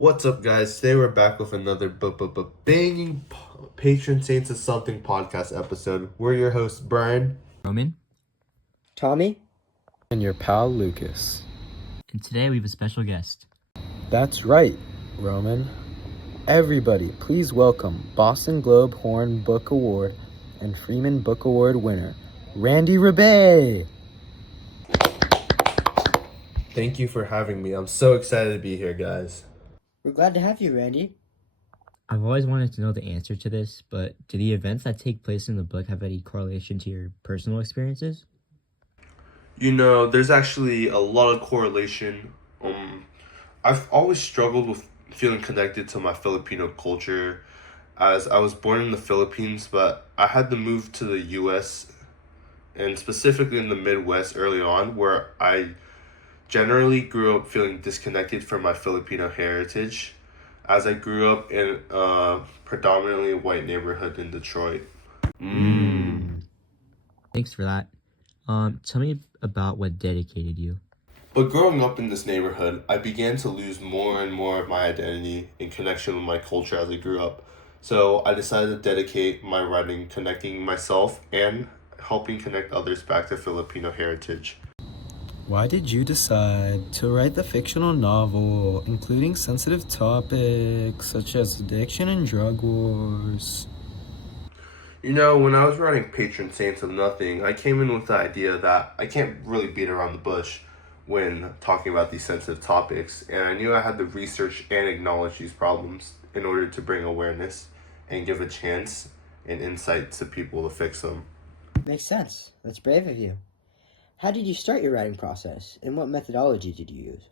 What's up, guys? Today we're back with another banging Patron Saints of Something podcast episode. We're your hosts, Brian. Roman. Tommy? And your pal Lucas. And today we have a special guest. That's right, Roman. Everybody, please welcome Boston Globe Horn Book Award and Freeman Book Award winner, Randy Rebay. Thank you for having me. I'm so excited to be here, guys. We're glad to have you, Randy. I've always wanted to know the answer to this, but do the events that take place in the book have any correlation to your personal experiences? You know, there's actually a lot of correlation. I've always struggled with feeling connected to my Filipino culture, as I was born in the Philippines, but I had to move to the US and specifically in the Midwest early on, where I generally grew up feeling disconnected from my Filipino heritage, as I grew up in a predominantly white neighborhood in Detroit. Thanks for that. Tell me about what dedicated you. But growing up in this neighborhood, I began to lose more and more of my identity in connection with my culture as I grew up. So I decided to dedicate my writing connecting myself and helping connect others back to Filipino heritage. Why did you decide to write the fictional novel, including sensitive topics such as addiction and drug wars? You know, when I was writing Patron Saints of Nothing, I came in with the idea that I can't really beat around the bush when talking about these sensitive topics, and I knew I had to research and acknowledge these problems in order to bring awareness and give a chance and insight to people to fix them. Makes sense. That's brave of you. How did you start your writing process, and what methodology did you use?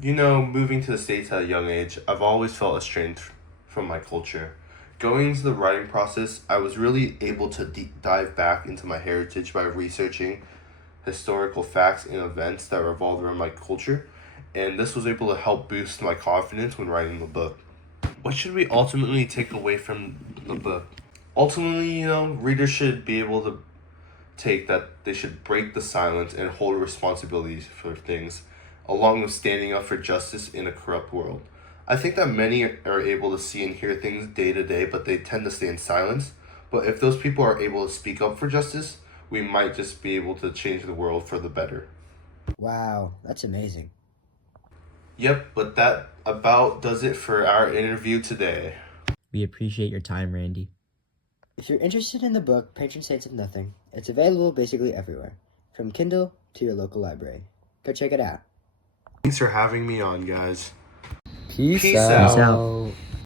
You know, moving to the States at a young age, I've always felt estranged from my culture. Going into the writing process, I was really able to dive back into my heritage by researching historical facts and events that revolved around my culture, and this was able to help boost my confidence when writing the book. What should we ultimately take away from the book? Ultimately, you know, readers should be able to take that they should break the silence and hold responsibilities for things, along with standing up for justice in a corrupt world. I think that many are able to see and hear things day to day, but they tend to stay in silence. But if those people are able to speak up for justice, we might just be able to change the world for the better. Wow, that's amazing. Yep, but that about does it for our interview today. We appreciate your time, Randy. If you're interested in the book, Patron Saints of Nothing, it's available basically everywhere, from Kindle to your local library. Go check it out. Thanks for having me on, guys. Peace Peace out. out.